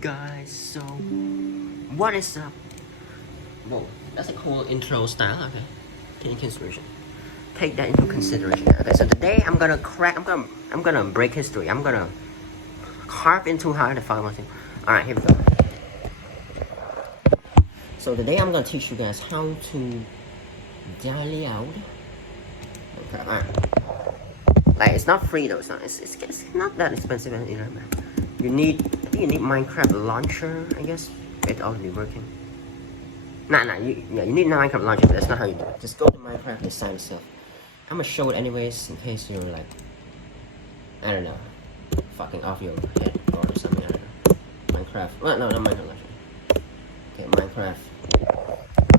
Guys, so what is up? Whoa, that's a cool intro style. Okay, take that into consideration. Okay, so today I'm gonna break history. I'm gonna carve into how to follow thing. All right, here we go. So today I'm gonna teach you guys how to dial out. Okay, all right. Like it's not free though. It's not that expensive either. You need Minecraft launcher, I guess. It's already working. You need Minecraft launcher, but that's not how you do it. Just go to Minecraft and sign yourself. I'm gonna show it anyways in case you're like, I don't know, fucking off your head or something. I don't know. Minecraft. Well, no, not Minecraft launcher. Okay, Minecraft.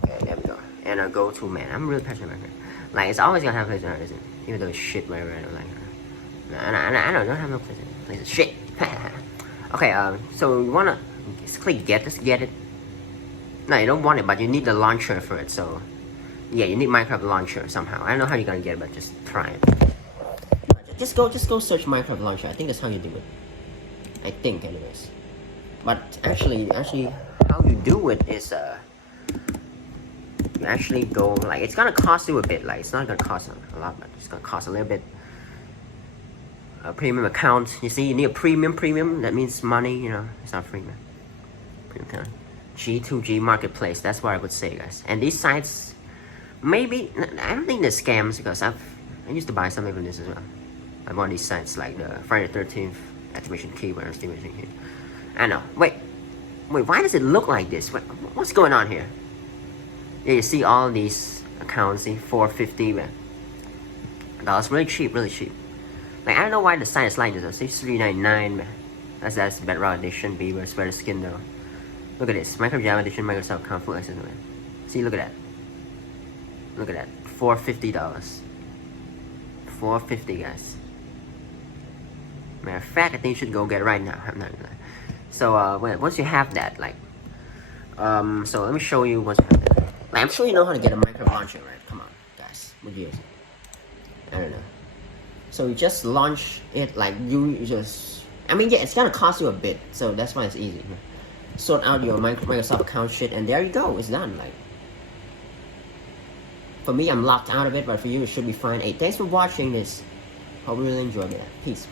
Okay, there we go. And I go to man. I'm really passionate about Minecraft. Like it's always gonna have places, isn't it? Even though it's shit, whatever. I don't like. I don't have no places. Shit. Okay, so you wanna just click get, just get it. No, you don't want it, but you need the launcher for it, so yeah, you need Minecraft launcher somehow. I don't know how you're gonna get it, but just try it. Just go search Minecraft launcher. I think that's how you do it. I think anyways. But actually how you do it is you actually go like it's gonna cost you a bit, like it's not gonna cost a lot, but it's gonna cost a little bit. A premium account. You see, you need a premium. That means money. You know, it's not free, man. Premium account. G2G marketplace. That's what I would say, guys. And these sites, maybe I don't think they're scams because I used to buy something from this as well. I'm on these sites like the Friday the 13th activation key, where activation key. I know. Wait. Why does it look like this? What's going on here? Yeah, you see all these accounts. See, $450, man. That's really cheap. Like, I don't know why the site is like this though. See, $3.99, man. That's Bedrock Edition, Beaver, Sweater Skin though. Look at this. Minecraft Java Edition, Microsoft Account, full access, man. See, look at that. $450. $450, guys. Matter of fact, I think you should go get it right now. I'm not gonna lie. So, once you have that, like, so let me show you once you have that. Like, I'm sure you know how to get a Minecraft launcher, right? Come on, guys. What do you use? I don't know. So you just launch it like you just, I mean, yeah, it's gonna cost you a bit, so that's why it's easy. Sort out your Microsoft account shit, and there you go, it's done. Like, for me, I'm locked out of it, but for you, it should be fine. Hey, thanks for watching this. Hope you really enjoyed it. Peace.